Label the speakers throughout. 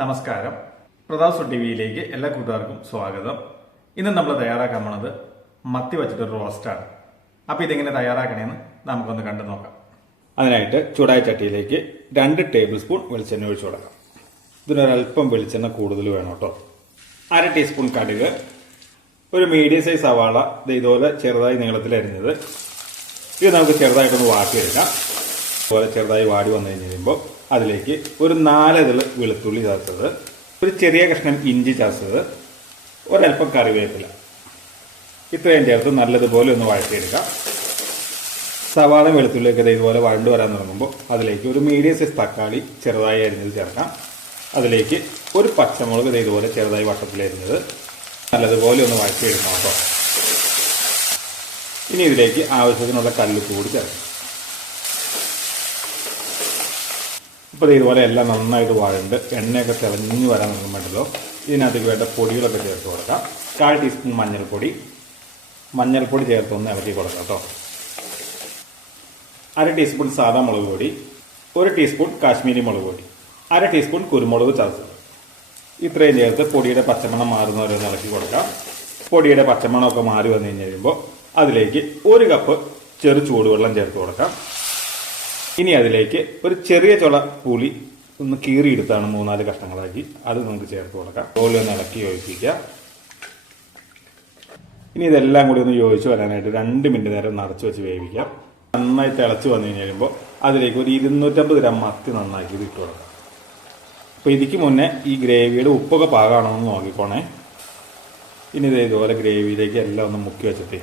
Speaker 1: നമസ്കാരം. പ്രതാപ് ടി വിയിലേക്ക് എല്ലാ കൂട്ടുകാർക്കും സ്വാഗതം. ഇന്ന് നമ്മൾ തയ്യാറാക്കാൻ പോണത് മത്തി വച്ചിട്ടൊരു റോസ്റ്റാണ് അപ്പോൾ ഇതെങ്ങനെ തയ്യാറാക്കണമെന്ന് നമുക്കൊന്ന് കണ്ടു നോക്കാം. അതിനായിട്ട് ചൂടായ ചട്ടിയിലേക്ക് രണ്ട് ടേബിൾ സ്പൂൺ വെളിച്ചെണ്ണ ഒഴിച്ചു കൊടുക്കാം. ഇതിനൊരല്പം വെളിച്ചെണ്ണ കൂടുതൽ വേണം കേട്ടോ. അര ടീസ്പൂൺ കടുക് ഒരു മീഡിയം സൈസ് സവാള ഇതുപോലെ ചെറുതായി നീളത്തിൽ അരിഞ്ഞത് ഇത് നമുക്ക് ചെറുതായിട്ടൊന്ന് വാട്ടിയെടുക്കാം. അതുപോലെ ചെറുതായി വാടി വന്നു കഴിഞ്ഞ് കഴിയുമ്പോൾ അതിലേക്ക് ഒരു നാലതിൽ വെളുത്തുള്ളി ചതച്ചത് ഒരു ചെറിയ കഷ്ണം ഇഞ്ചി ചതച്ചത് ഒരല്പം കറിവേപ്പില. ഇത്രയും ചേർത്ത് നല്ലതുപോലെ ഒന്ന് വഴറ്റിയെടുക്കാം. സവാള വെളുത്തുള്ളിയൊക്കെ ഇതുപോലെ വഴണ്ടു വരാൻ തുടങ്ങുമ്പോൾ അതിലേക്ക് ഒരു മീഡിയം സൈസ് തക്കാളി ചെറുതായി അരിഞ്ഞത് ചേർക്കാം. അതിലേക്ക് ഒരു പച്ചമുളക് ഇതുപോലെ ചെറുതായി വട്ടത്തിൽ അരിഞ്ഞത് നല്ലതുപോലെ ഒന്ന് വഴറ്റിയെടുക്കണം കേട്ടോ. ഇനി ഇതിലേക്ക് ആവശ്യത്തിനുള്ള കല്ലുപ്പ് കൂടി ചേർക്കാം. ഇപ്പോൾ ഇതുപോലെ എല്ലാം നന്നായിട്ട് വാഴുണ്ട്. എണ്ണയൊക്കെ തിളഞ്ഞു വരാൻ തുടങ്ങുമ്പോഴല്ലോ ഇതിനകത്തേക്ക് വേണ്ട പൊടികളൊക്കെ ചേർത്ത് കൊടുക്കാം. കാൽ ടീസ്പൂൺ മഞ്ഞൾപ്പൊടി. മഞ്ഞൾപ്പൊടി ചേർത്ത് ഒന്ന് ഇളക്കി കൊടുക്കാം കേട്ടോ. അര ടീസ്പൂൺ സാദാ മുളക് പൊടി. ഒരു ടീസ്പൂൺ കാശ്മീരി മുളക് പൊടി. അര ടീസ്പൂൺ കുരുമുളക് ചതച്ചത് ഇത്രയും ചേർത്ത് പൊടിയുടെ പച്ചമണം മാറുന്നവരെ ഇളക്കി കൊടുക്കാം. പൊടിയുടെ പച്ചമണമൊക്കെ മാറി വന്നു കഴിഞ്ഞ് കഴിയുമ്പോൾ അതിലേക്ക് ഒരു കപ്പ് ചെറു ചൂടുവെള്ളം ചേർത്ത് കൊടുക്കാം. ഇനി അതിലേക്ക് ഒരു ചെറിയ ചുള പുളി ഒന്ന് കീറിയെടുത്താണ് മൂന്നാൽ കഷ്ണങ്ങളാക്കി. അത് നമുക്ക് ചേർത്ത് കൊടുക്കാം. അതുപോലെ ഒന്ന് ഇളക്കി യോജിപ്പിക്കുക. ഇനി ഇതെല്ലാം കൂടി ഒന്ന് യോജിച്ച് വരാനായിട്ട് രണ്ട് മിനിറ്റ് നേരം നിറച്ച് വെച്ച് വേവിക്കാം. നന്നായി തിളച്ച് വന്നു കഴിഞ്ഞ് അതിലേക്ക് ഒരു ഇരുന്നൂറ്റമ്പത് ഗ്രാം മത്തി നന്നാക്കി ഇട്ട് കൊടുക്കാം. അപ്പോൾ ഇതിക്ക് മുന്നേ ഈ ഗ്രേവിയുടെ ഉപ്പൊക്കെ പാകമാണോ എന്ന് നോക്കിക്കോണേ. ഇനി ഇത് ഇതുപോലെ ഗ്രേവിയിലേക്ക് എല്ലാം ഒന്ന് മുക്കി വെച്ചിട്ട്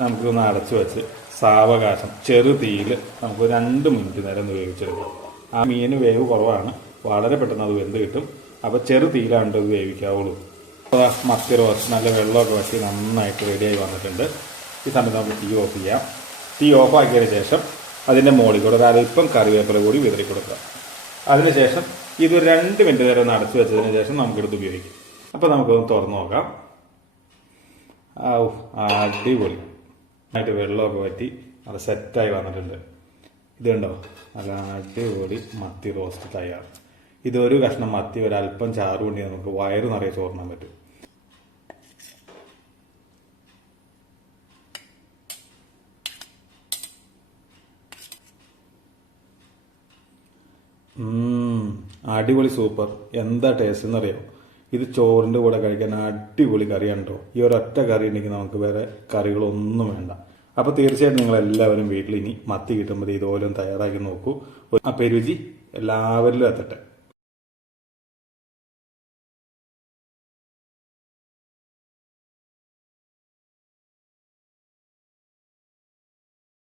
Speaker 1: നമുക്കൊന്ന് അടച്ചു വെച്ച് സാവകാശം. ചെറു തീയിൽ നമുക്ക് രണ്ട് മിനിറ്റ് നേരം വേവിച്ചെടുക്കാം. ആ മീന് വേവ് കുറവാണ്. വളരെ പെട്ടെന്ന് അത് വെന്ത് കിട്ടും. അപ്പോൾ ചെറു തീയിലാണ് ഇത് വേവിക്കാവുള്ളൂ. മത്തി റോസ്റ്റ് നല്ല വെള്ളമൊക്കെ വറ്റി നന്നായിട്ട് റെഡിയായി വന്നിട്ടുണ്ട്. ഈ സമയത്ത് നമുക്ക് തീ ഓഫ് ചെയ്യാം. തീ ഓഫ് ആക്കിയതിന് ശേഷം അതിന്റെ മുകളിൽ കൂടെ ഒരു കറിവേപ്പില കൂടി വിതറി കൊടുക്കുക അതിനുശേഷം ഇത് രണ്ട് മിനിറ്റ് നേരം ഒന്ന് അടച്ചു വെച്ചതിന് ശേഷം നമുക്കിടത്ത് ഉപയോഗിക്കാം. അപ്പോൾ നമുക്കൊന്ന് തുറന്ന് നോക്കാം. അടിപൊളി. ആയിട്ട് വെള്ളമൊക്കെ പറ്റി അത് സെറ്റായി വന്നിട്ടുണ്ട്. ഇത് കണ്ടോ? നല്ല മത്തി റോസ്റ്റ് തയ്യാർ. ഇതൊരു കഷ്ണം മത്തി ഒരല്പം ചാറ് കൊണ്ട് നമുക്ക് വയറ് നിറയെ ചോറിനാൻ പറ്റും. അടിപൊളി സൂപ്പർ. എന്താ ടേസ്റ്റ് എന്നറിയോ? ഇത് ചോറിന്റെ കൂടെ കഴിക്കാൻ അടിപൊളി കറിയാണ് കേട്ടോ ഈ ഒരൊറ്റ കറി ഉണ്ടെങ്കിൽ നമുക്ക് വേറെ കറികളൊന്നും വേണ്ട. അപ്പോൾ തീർച്ചയായിട്ടും നിങ്ങൾ എല്ലാവരും വീട്ടിൽ ഇനി മത്തി കിട്ടുമ്പോൾ ഇതുപോലെ തയ്യാറാക്കി നോക്കൂ. ആ രുചി എല്ലാവരിലും എത്തട്ടെ.